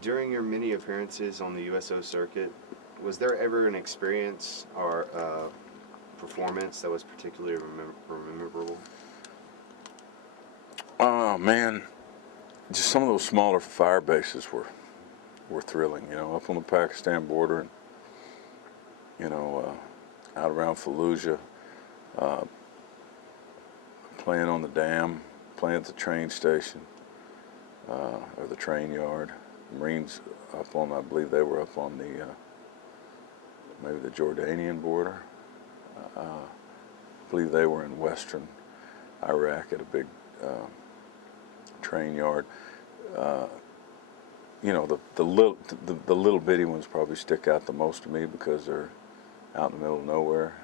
During your many appearances on the USO circuit, was there ever an experience or performance that was particularly memorable? Oh man, just some of those smaller fire bases were thrilling. You know, up on the Pakistan border, and you know, out around Fallujah, uh, playing on the dam, playing at the train station or the train yard. Marines up on, I believe they were up on the maybe the Jordanian border. I believe they were in western Iraq at a big train yard. Uh, you know, the little bitty ones probably stick out the most to me because they're out in the middle of nowhere,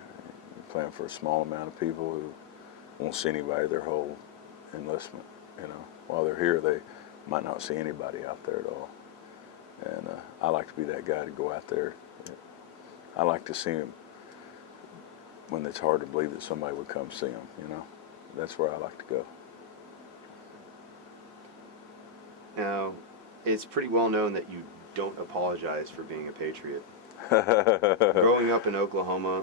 playing for a small amount of people who won't see anybody their whole enlistment. You know, while they're here, they might not see anybody out there at all. And I like to be that guy to go out there. I like to see them when it's hard to believe that somebody would come see them. You know, that's where I like to go. Now, it's pretty well known that you don't apologize for being a patriot. Growing up in Oklahoma,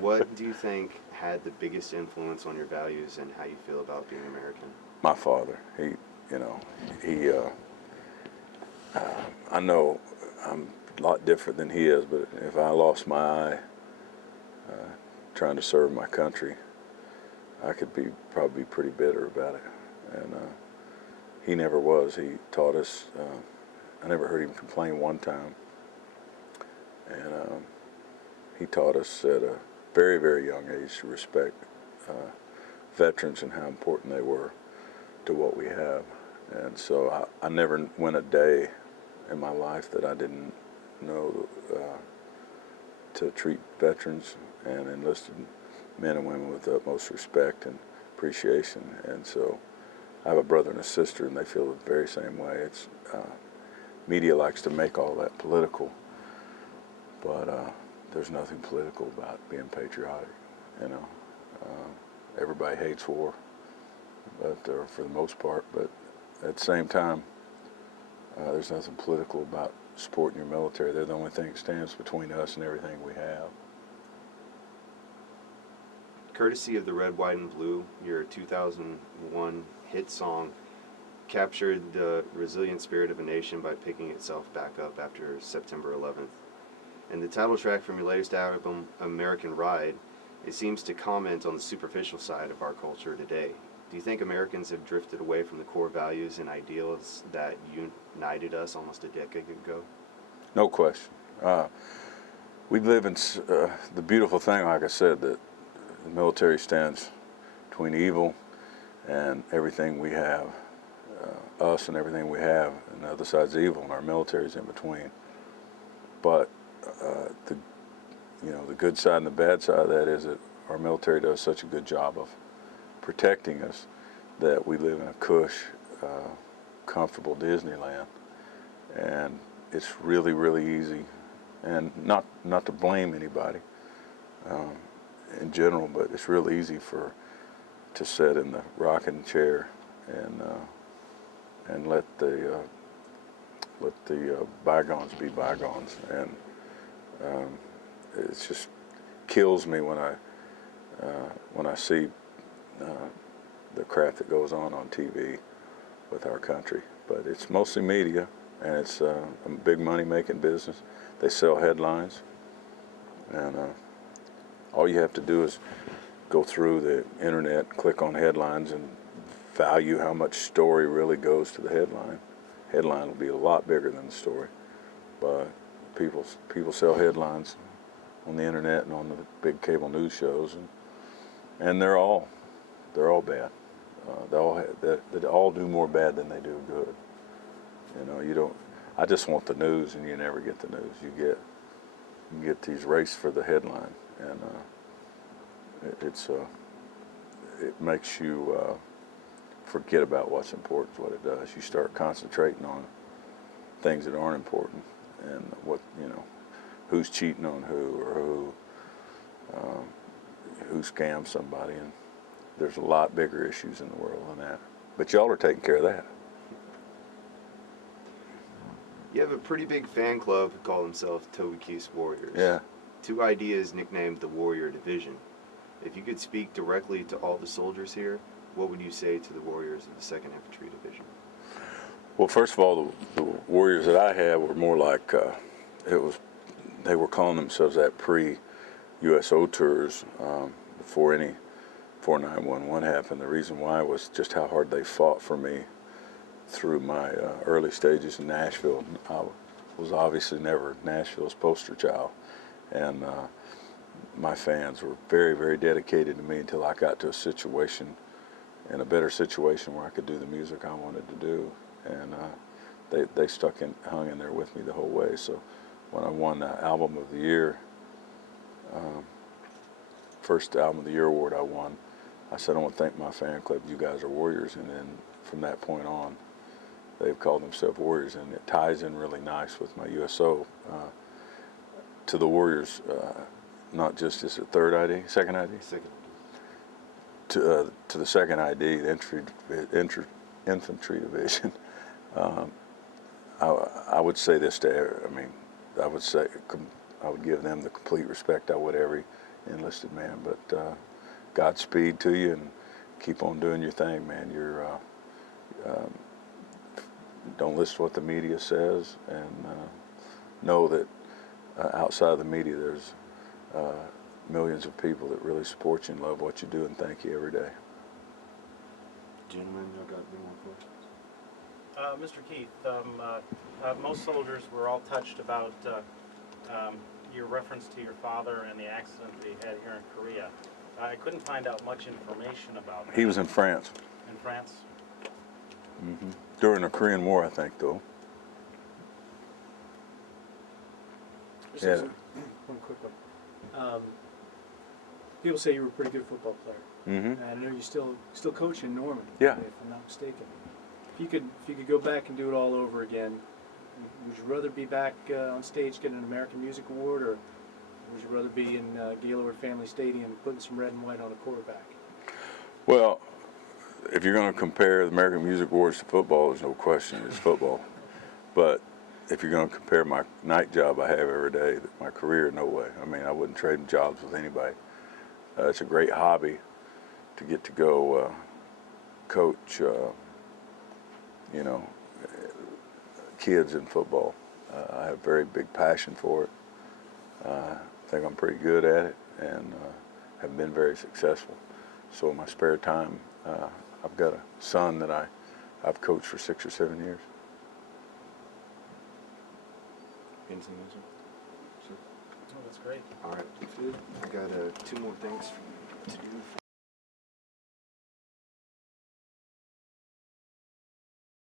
what do you think had the biggest influence on your values and how you feel about being American? My father, you know, he. I know I'm a lot different than he is, but if I lost my eye trying to serve my country, I could probably be pretty bitter about it. And he never was. He taught us. I never heard him complain one time. And he taught us at a very, very young age to respect veterans and how important they were to what we have. And so I never went a day in my life that I didn't know to treat veterans and enlisted men and women with the utmost respect and appreciation. And so I have a brother and a sister, and they feel the very same way. It's media likes to make all that political, but there's nothing political about being patriotic. You know, everybody hates war, but for the most part. But at the same time, there's nothing political about supporting your military. They're the only thing that stands between us and everything we have. Courtesy of the Red, White, and Blue, your 2001 hit song captured the resilient spirit of a nation by picking itself back up after September 11th. And the title track from your latest album, American Ride, it seems to comment on the superficial side of our culture today. Do you think Americans have drifted away from the core values and ideals that united us almost a decade ago? No question. We live in the beautiful thing, like I said, that the military stands between evil and everything we have, us and everything we have, and the other side's evil, and our military is in between. But the good side and the bad side of that is that our military does such a good job of protecting us that we live in a cush, comfortable Disneyland, and it's really, really easy, and not to blame anybody in general, but it's really easy to sit in the rocking chair and let the bygones be bygones, and it just kills me when I see the crap that goes on TV with our country. But it's mostly media, and it's a big money-making business. They sell headlines, and all you have to do is go through the internet, click on headlines, and value how much story really goes to the headline. Headline will be a lot bigger than the story, but people sell headlines on the internet and on the big cable news shows, and they're all bad. They all do more bad than they do good. You know, you don't. I just want the news, and you never get the news. You get these race for the headline, and it makes you forget about what's important. Is what it does. You start concentrating on things that aren't important, and who's cheating on who, or who scams somebody, and there's a lot bigger issues in the world than that. But y'all are taking care of that. You have a pretty big fan club who call themselves Toby Keith's Warriors. Yeah. 2ID is nicknamed the Warrior Division. If you could speak directly to all the soldiers here, what would you say to the Warriors of the 2nd Infantry Division? Well, first of all, the Warriors that I had were more like they were calling themselves that pre-USO tours before any 4911 happened. The reason why was just how hard they fought for me through my early stages in Nashville. I was obviously never Nashville's poster child, and my fans were very, very dedicated to me until I got to a situation, in a better situation, where I could do the music I wanted to do, and they hung in there with me the whole way. So when I won the Album of the Year, first Album of the Year award I won, I said, I want to thank my fan club. You guys are Warriors. And then from that point on, they've called themselves Warriors, and it ties in really nice with my USO. To the Warriors, not just as a 3rd ID, 2nd ID? Second. To the 2nd ID, the Infantry Division, I would say this I would give them the complete respect I would every enlisted man, but Godspeed to you, and keep on doing your thing, man. Don't listen to what the media says, and know that outside of the media, there's millions of people that really support you and love what you do, and thank you every day. Gentlemen, y'all got any more questions? Mr. Keith, most soldiers were all touched about your reference to your father and the accident that he had here in Korea. I couldn't find out much information about that. He was in France. In France? Mm-hmm. During the Korean War, I think, though. Yeah. One quick one. People say you were a pretty good football player. Mm-hmm. And I know you still coach in Norman. Yeah. If I'm not mistaken. If you could go back and do it all over again, would you rather be back on stage getting an American Music Award, or would you rather be in Gaylord Family Stadium putting some red and white on a quarterback? Well, if you're going to compare the American Music Awards to football, there's no question it's football. But if you're going to compare my night job I have every day, my career, no way. I mean, I wouldn't trade jobs with anybody. It's a great hobby to get to go coach, kids in football. I have a very big passion for it. I think I'm pretty good at it, and have been very successful. So in my spare time, I've got a son that I've coached for 6 or 7 years. Anything else? Sir? Oh, that's great. All right. I got 2 more things to do.